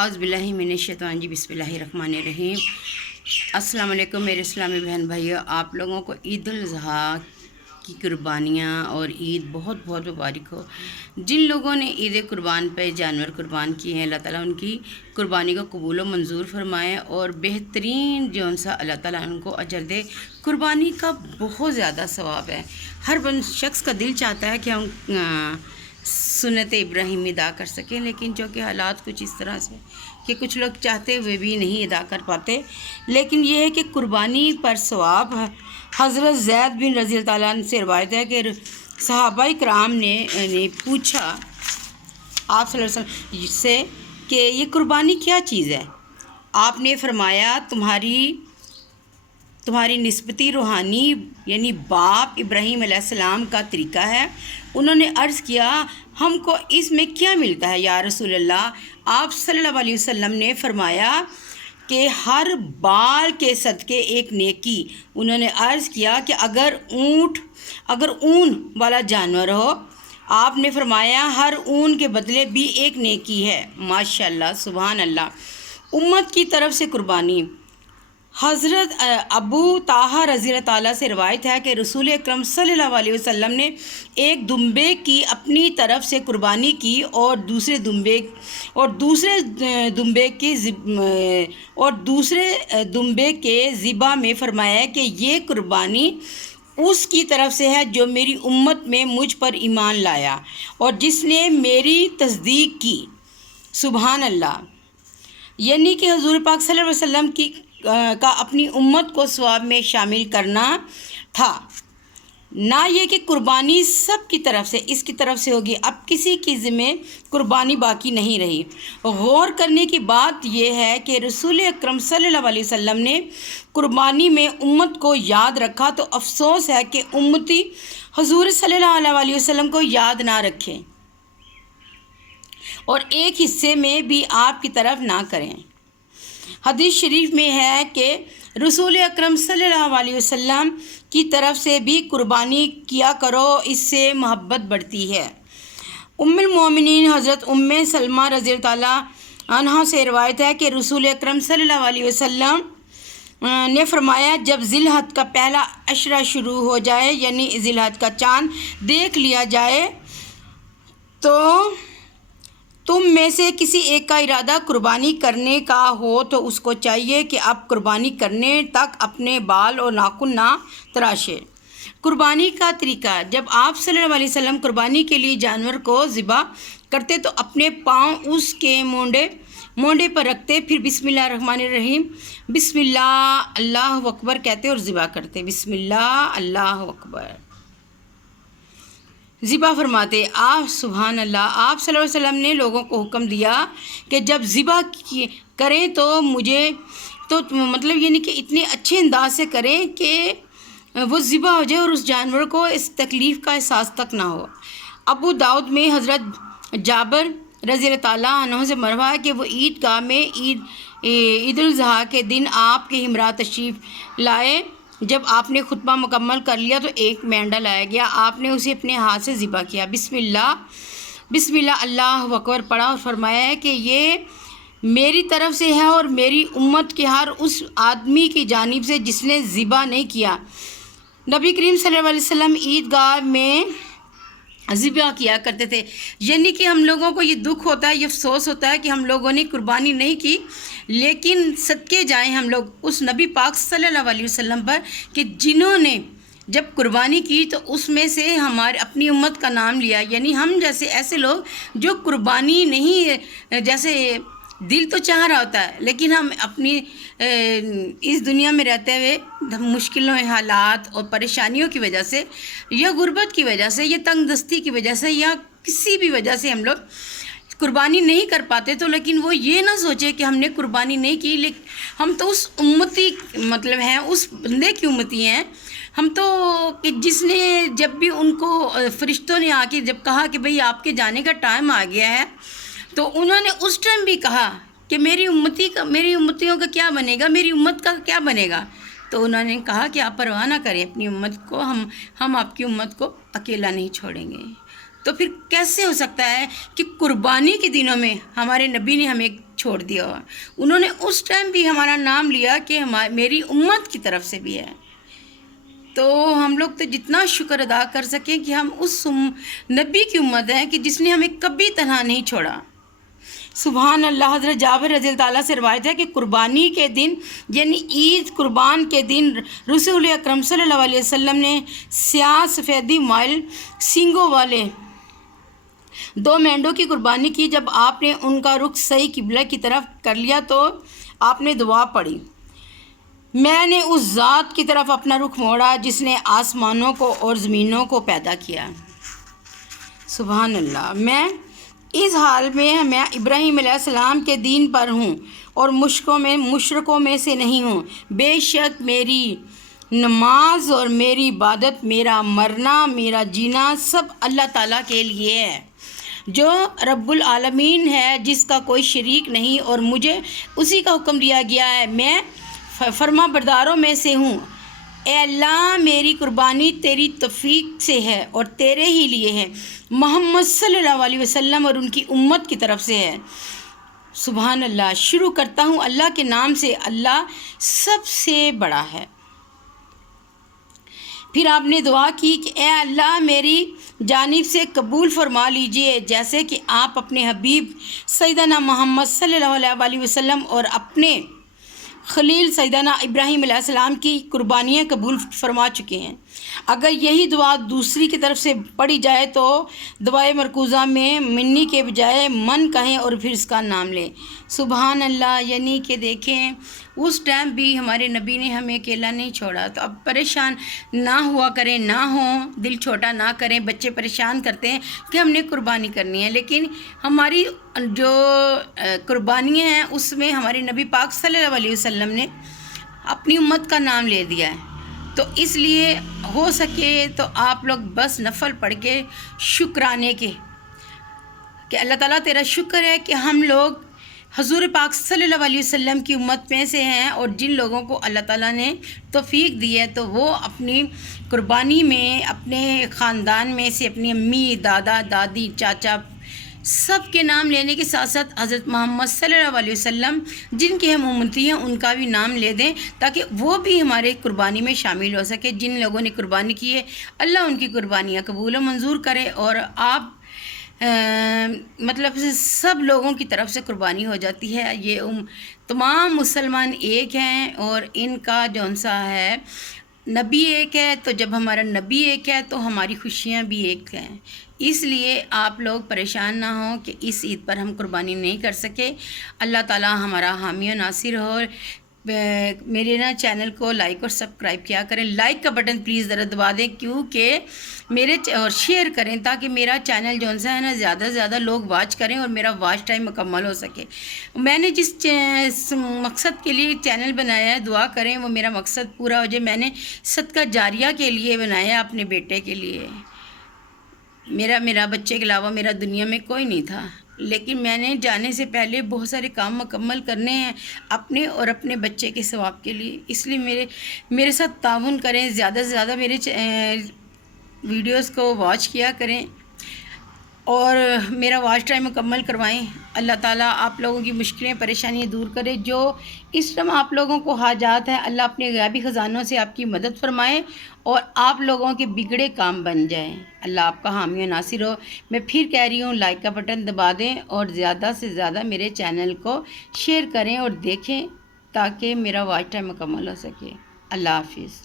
औज़ बिल्लाहि मिनश्शैतानिर रजीम बिस्मिल्लाहिर्रहमानिर्रहीम। अस्सलाम वालेकुम मेरे इस्लामी बहन भाइयों, आप लोगों को ईद उल ज़ुहा की कुर्बानियाँ और ईद बहुत बहुत मुबारक हो। जिन लोगों ने ईद कुर्बान पे जानवर कुर्बान किए हैं, अल्लाह ताला उनकी कुर्बानी को कबूल व मंजूर फरमाए और बेहतरीन जौन सा अल्लाह ताला उनको अजर दे। कुर्बानी का बहुत ज़्यादा सवाब है। हर शख्स का दिल चाहता है कि हम सुन्नत इब्राहिमी अदा कर सकें, लेकिन जो कि हालात कुछ इस तरह से कि कुछ लोग चाहते हुए भी नहीं अदा कर पाते। लेकिन ये है कि कुर्बानी पर सवाब हज़रत ज़ैद बिन रज़ी अल्लाह ताला अन्हु से रवायत है कि सहाबा इकराम ने पूछा आप सल्लल्लाहु अलैहि वसल्लम से कि ये कुर्बानी क्या चीज़ है। आपने फरमाया तुम्हारी निस्बती रूहानी यानी बाप इब्राहीम अलैहिस्सलाम का तरीका है। उन्होंने अर्ज़ किया हमको इसमें क्या मिलता है या रसूल अल्लाह। आप सल्लल्लाहु अलैहि वसल्लम ने फरमाया कि हर बाल के सदक़े एक नेकी। उन्होंने अर्ज़ किया कि अगर ऊन वाला जानवर हो, आपने फरमाया हर ऊन के बदले भी एक नेकी है। माशाअल्लाह सुभान अल्लाह। उम्मत की तरफ से कुर्बानी हज़रत अबू ताहा रज़ी अल्लाह ताला से रवायत है कि रसूल अकरम सल्लल्लाहु अलैहि वसल्लम ने एक दुम्बे की अपनी तरफ से कुर्बानी की और दूसरे दुम्बे के ज़िबा में फरमाया कि ये कुर्बानी उसकी तरफ से है जो मेरी उम्मत में मुझ पर ईमान लाया और जिसने मेरी तस्दीक की। सुभान अल्लाह। यानी कि हुज़ूर पाक सल्लल्लाहु अलैहि वसल्लम का अपनी उम्मत को सवाब में शामिल करना था, ना ये कि कुर्बानी सब की तरफ से इसकी तरफ से होगी। अब किसी की ज़िम्मे कुर्बानी बाकी नहीं रही। गौर करने की बात यह है कि रसूल अकरम सल्लल्लाहु अलैहि वसल्लम ने कुर्बानी में उम्मत को याद रखा, तो अफसोस है कि उम्मती हुज़ूर सल्लल्लाहु अलैहि वसल्लम को याद ना रखें और एक हिस्से में भी आपकी तरफ ना करें। हदीस शरीफ में है कि रसूल अकरम सल्लल्लाहु अलैहि वसल्लम की तरफ से भी कुर्बानी किया करो, इससे मोहब्बत बढ़ती है। उम्मुल मोमिनीन हज़रत उम्मे सलमा रज़ी अल्लाह ताला अन्हा से रवायत है कि रसूल अकरम सल्लल्लाहु अलैहि वसल्लम ने फरमाया जब ज़िलहज का पहला अशरा शुरू हो जाए यानी ज़िलहज का चाँद देख लिया जाए तो तुम में से किसी एक का इरादा कुर्बानी करने का हो तो उसको चाहिए कि अब कुर्बानी करने तक अपने बाल और नाखून ना तराशे। कुर्बानी का तरीका जब आप सल्लल्लाहु अलैहि वसल्लम कुर्बानी के लिए जानवर को ज़िबा करते तो अपने पाँव उसके मोंडे पर रखते, फिर बिस्मिल्लाह रहमान रहीम बिस्मिल्लाह अल्लाह अकबर कहते और ज़िबा करते। बिस्मिल्लाह अल्लाह अकबर ज़िबा फरमाते। आप सुभान अल्लाह। आप सल्लल्लाहु अलैहि वसल्लम ने लोगों को हुक्म दिया कि जब ज़िबा करें तो मतलब ये नहीं कि इतने अच्छे अंदाज से करें कि वो ज़िबा हो जाए और उस जानवर को इस तकलीफ़ का एहसास तक ना हो। अबू दाऊद में हज़रत जाबर रज़ी अल्लाह ताला अन्हु से मरवा है कि वो ईदगाह में ईद उल ज़ुहा के दिन आपके हमरा तशरीफ़ लाए। जब आपने खुतबा मुकम्मल कर लिया तो एक मेंढा लाया गया, आपने उसे अपने हाथ से ज़िबा किया, बिस्मिल्लाह अल्लाह अकबर पढ़ा और फरमाया है कि ये मेरी तरफ से है और मेरी उम्मत के हर उस आदमी की जानिब से जिसने ज़िबा नहीं किया। नबी करीम सल्लल्लाहु अलैहि वसल्लम ईदगाह में ज़िबा किया करते थे। यानी कि हम लोगों को ये दुख होता है, ये अफसोस होता है कि हम लोगों ने कुर्बानी नहीं की, लेकिन सदके जाएं हम लोग उस नबी पाक सल्लल्लाहु अलैहि वसल्लम पर कि जिन्होंने जब कुर्बानी की तो उसमें से हमारे अपनी उम्मत का नाम लिया। यानी हम जैसे ऐसे लोग जो कुर्बानी नहीं, जैसे दिल तो चाह रहा होता है लेकिन हम अपनी इस दुनिया में रहते हुए मुश्किलों हालात और परेशानियों की वजह से या गुर्बत की वजह से या तंगदस्ती की वजह से या किसी भी वजह से हम लोग कुर्बानी नहीं कर पाते। तो लेकिन वो ये ना सोचे कि हमने कुर्बानी नहीं की, लेकिन हम तो उस उम्मती मतलब हैं, उस बंदे की उम्मती हैं हम तो कि जिसने जब भी उनको फरिश्तों ने आके जब कहा कि भाई आपके जाने का टाइम आ गया है तो उन्होंने उस टाइम भी कहा कि मेरी उम्मतियों का क्या बनेगा, मेरी उम्मत का क्या बनेगा। तो उन्होंने कहा कि आप परवाह ना करें अपनी उम्मत को, हम आपकी उम्मत को अकेला नहीं छोड़ेंगे। तो फिर कैसे हो सकता है कि कुर्बानी के दिनों में हमारे नबी ने हमें چھوڑ دیا ہوا. انہوں نے اس ٹائم بھی ہمارا نام لیا کہ میری امت کی طرف سے بھی ہے. تو ہم لوگ تو جتنا شکر ادا کر سکیں کہ ہم اس نبی کی امت ہیں کہ جس نے ہمیں کبھی تنہا نہیں چھوڑا. سبحان اللہ. حضرت جابر رضی اللہ تعالیٰ سے روایت ہے کہ قربانی کے دن یعنی عید قربان کے دن رسول اکرم صلی اللہ علیہ وسلم نے سیاہ سفیدی مائل سینگوں والے 2 مینڈوں کی قربانی کی. جب آپ نے ان کا رخ صحیح قبلہ کی طرف کر لیا تو آپ نے دعا پڑھی: میں نے اس ذات کی طرف اپنا رخ موڑا جس نے آسمانوں کو اور زمینوں کو پیدا کیا. سبحان اللہ. میں اس حال میں ابراہیم علیہ السلام کے دین پر ہوں اور مشرکوں میں سے نہیں ہوں. بے شک میری نماز اور میری عبادت، میرا مرنا، میرا جینا سب اللہ تعالیٰ کے لیے ہے جو رب العالمین ہے، جس کا کوئی شریک نہیں، اور مجھے اسی کا حکم دیا گیا ہے. میں فرما برداروں میں سے ہوں. اے اللہ، میری قربانی تیری توفیق سے ہے اور تیرے ہی لیے ہے. محمد صلی اللہ علیہ وسلم اور ان کی امت کی طرف سے ہے. سبحان اللہ. شروع کرتا ہوں اللہ کے نام سے. اللہ سب سے بڑا ہے. پھر آپ نے دعا کی کہ اے اللہ، میری جانب سے قبول فرما لیجئے، جیسے کہ آپ اپنے حبیب سیدنا محمد صلی اللہ علیہ وسلم اور اپنے خلیل سیدنا ابراہیم علیہ السلام کی قربانیاں قبول فرما چکے ہیں. اگر یہی دعا دوسری کی طرف سے پڑھی جائے تو دعائے مرکوزہ میں منی کے بجائے من کہیں اور پھر اس کا نام لیں. سبحان اللہ. یعنی کہ دیکھیں اس ٹائم بھی ہمارے نبی نے ہمیں اکیلا نہیں چھوڑا. تو اب پریشان نہ ہوا کریں، نہ ہوں، دل چھوٹا نہ کریں. بچے پریشان کرتے ہیں کہ ہم نے قربانی کرنی ہے، لیکن ہماری جو قربانیاں ہیں اس میں ہمارے نبی پاک صلی اللہ علیہ وسلم نے اپنی امت کا نام لے دیا ہے. تو اس لیے ہو سکے تو آپ لوگ بس نفل پڑھ کے شکرانے کے کہ اللہ تعالیٰ تیرا شکر ہے کہ ہم لوگ حضور پاک صلی اللہ علیہ وسلم کی امت میں سے ہیں، اور جن لوگوں کو اللہ تعالیٰ نے توفیق دی ہے تو وہ اپنی قربانی میں اپنے خاندان میں سے اپنی امی، دادا، دادی، چاچا سب کے نام لینے کے ساتھ ساتھ حضرت محمد صلی اللہ علیہ وسلم جن کے ہم امتی ہیں ان کا بھی نام لے دیں تاکہ وہ بھی ہمارے قربانی میں شامل ہو سکے. جن لوگوں نے قربانی کی ہے اللہ ان کی قربانیاں قبول و منظور کرے، اور آپ مطلب سب لوگوں کی طرف سے قربانی ہو جاتی ہے. یہ تمام مسلمان ایک ہیں اور ان کا جون سا ہے نبی ایک ہے. تو جب ہمارا نبی ایک ہے تو ہماری خوشیاں بھی ایک ہیں. اس لیے آپ لوگ پریشان نہ ہوں کہ اس عید پر ہم قربانی نہیں کر سکے. اللہ تعالیٰ ہمارا حامی و ناصر ہو. میرے چینل کو لائک اور سبسکرائب کیا کریں. لائک کا بٹن پلیز ذرا دبا دیں کیونکہ اور شیئر کریں تاکہ میرا چینل جو ہے نا زیادہ سے زیادہ لوگ واچ کریں اور میرا واچ ٹائم مکمل ہو سکے. میں نے جس مقصد کے لیے چینل بنایا ہے دعا کریں وہ میرا مقصد پورا ہو جائے. میں نے صدقہ جاریہ کے لیے بنایا اپنے بیٹے کے لیے. میرا بچے کے علاوہ میرا دنیا میں کوئی نہیں تھا، لیکن میں نے جانے سے پہلے بہت سارے کام مکمل کرنے ہیں اپنے اور اپنے بچے کے ثواب کے لیے. اس لیے میرے ساتھ تعاون کریں، زیادہ سے زیادہ میرے ویڈیوز کو واچ کیا کریں اور میرا واچ ٹائم مکمل کروائیں. اللہ تعالیٰ آپ لوگوں کی مشکلیں پریشانیاں دور کرے. جو اس ٹائم آپ لوگوں کو حاجات ہیں اللہ اپنے غیبی خزانوں سے آپ کی مدد فرمائے اور آپ لوگوں کے بگڑے کام بن جائیں. اللہ آپ کا حامی و ناصر ہو. میں پھر کہہ رہی ہوں لائک کا بٹن دبا دیں اور زیادہ سے زیادہ میرے چینل کو شیئر کریں اور دیکھیں تاکہ میرا واچ ٹائم مکمل ہو سکے. اللہ حافظ.